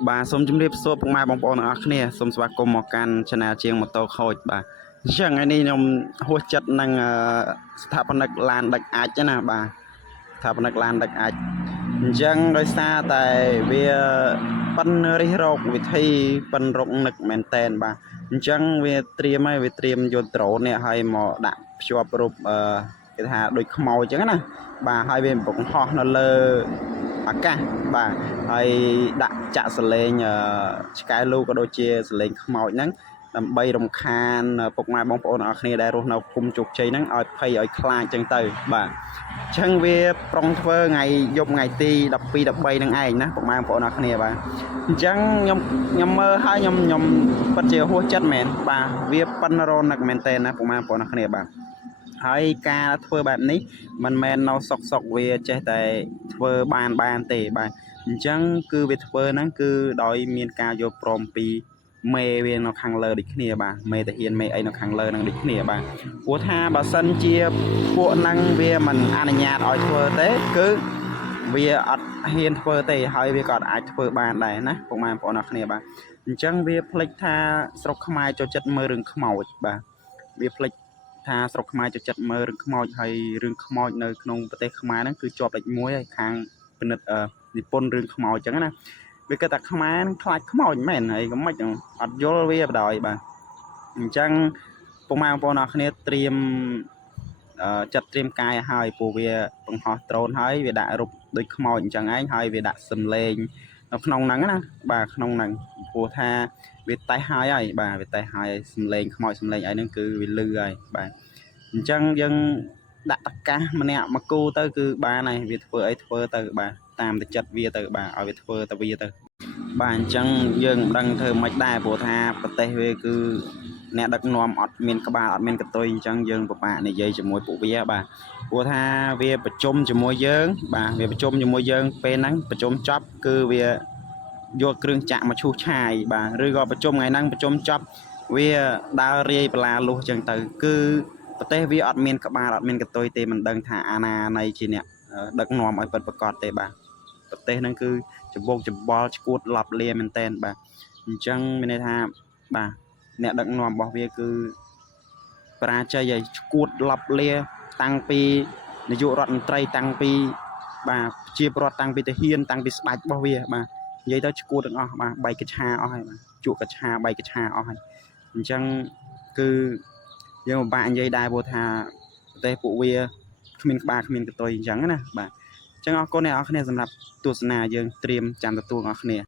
bà xong chúng điệp số bóng mai bóng bóng ở kia xong xóa cùng một căn chân à chiêng một tô khôi bà chẳng ai đi nhom hỗ trợ năng tháp nực lan đặc ách chứ nè bà tháp nực lan đặc ách chẳng đôi xa tại vì pan ri rộng vì thi pan rộng nực mền tên bà chẳng vì triêm vô trổ nè hay mà đạp cho bụp cái thà đôi màu chẳng nè bà hai bên bóng ho nó lơ cả bà hay đặt chạ sờ lên sky lu có đôi chia sờ lên màu nắng làm bay đồng khan bọc mai bóng bóng ở kia đây luôn nào cùng chụp chơi nắng ở phay ở khai chân từ bà chân về trong phơ ngày dùng ngày ti đập pi đập bay năng ai nè bọc mai bóng ở kia bà chẳng nhom mơ hai nhom bắt chiều hua chất mền bà việc paneron nặc mền tên nè bọc mai bóng ở kia bà hay ca thưa bạn ní mình men nó sọc về chơi tại thưa bàn tệ bà chẳng cứ việc thưa nó cứ đòi miền cao vô prom pi mê về nó khăng lơ địch nè bà mê tại hiện mê ấy nó khăng lơ năng địch nè bà của tha bà sân chia bộ năng về mình ăn nhạt ở thưa tế cứ vì ở hiện thưa tệ hay vì còn ai thưa bàn này nè cũng mang bộ nó nè bà chẳng vì plek tha sọc mai cho chất mơ rừng màu bà vì plek tha sọc mai cho chặt mơ rừng khmoi hay rừng khmoi nơiក្នុងប្រទេសខ្មែរហ្នឹងគឺជាប់លេខ1ហើយខាងពិនិត្យនិពន្ធរឿងខ្មោចចឹងណាវាគេថាខ្មែរនឹងខ្លាចខ្មោចមែនហើយក៏មិនអត់យល់វាបដ ாய் បាទអញ្ចឹងពុកម៉ែបងប្អូនអរគ្នាត្រៀមចាត់ត្រៀមកាយឲ្យពួកវាបង្ហោះដ្រូនហើយវាដាក់រូបដូចខ្មោចអញ្ចឹងឯងហើយវាដាក់សំឡេងនៅក្នុងហ្នឹងណាបាទក្នុងហ្នឹងព្រោះថាវាតេះហើយបាទវាតេះហើយសំឡេងខ្មោចសំឡេងអីហ្នឹងគឺវាលឺហើយបាទអញ្ចឹងយើងដាក់តកាសម្នាក់មកគូទៅគឺបានហើយវាធ្វើអីធ្វើទៅបាទតាមតែចិត្តវាទៅបាទឲ្យវាធ្វើទៅវាទៅបាទអញ្ចឹងយើងមិនដឹងធ្វើមិនដែរព្រោះថាប្រទេសវាគឺអ្នកដឹកនាំអត់មានក្បាលអត់មានកតុយអញ្ចឹងយើងពិបាកនិយាយជាមួយពួកវាបាទព្រោះថាវាប្រជុំជាមួយយើងបាទវាប្រជុំជាមួយយើងពេលហ្នឹងប្រជុំចប់គឺវាយកគ្រឿងចាក់មកឈូសឆាយបាទឬក៏ប្រជុំថ្ងៃហ្នឹងប្រជុំចប់វាដើររាយបលាលុះអញ្ចឹងទៅគឺប្រទេសវាអត់មានក្បាលអត់មានកតុយទេមិនដឹងថាអាណានៃជាអ្នកដឹកនាំឲ្យពិតប្រាកដទេបាទប្រទេសហ្នឹងគឺច្បោកច្បល់ឈួតឡប់លាមែនតែនបាទអញ្ចឹងមានន័យថាបាទអ្នកដឹកនាំរបស់វាគឺប្រាជ័យឲ្យឈួតឡប់លាតាំងពីនាយករដ្ឋមន្ត្រីតាំងពីបាទជាប្រវត្តិតាំងពីទាហានតាំងពីស្ដេចរបស់វាបាទនិយាយទៅឈួតទាំងអស់បាទបែកកឆាអស់ហើយបាទជក់កឆាបែកកឆាអស់ហើយអញ្ចឹងគឺយើងពិបាកនិយាយដែរព្រោះថាប្រទេសពួកវាគ្មានក្បាលគ្មានកតុយអញ្ចឹងណាបាទអញ្ចឹងអរគុណអ្នកនរគ្នាសម្រាប់ទស្សនាយើងត្រៀមចាំទទួលអ្នកនរគ្នា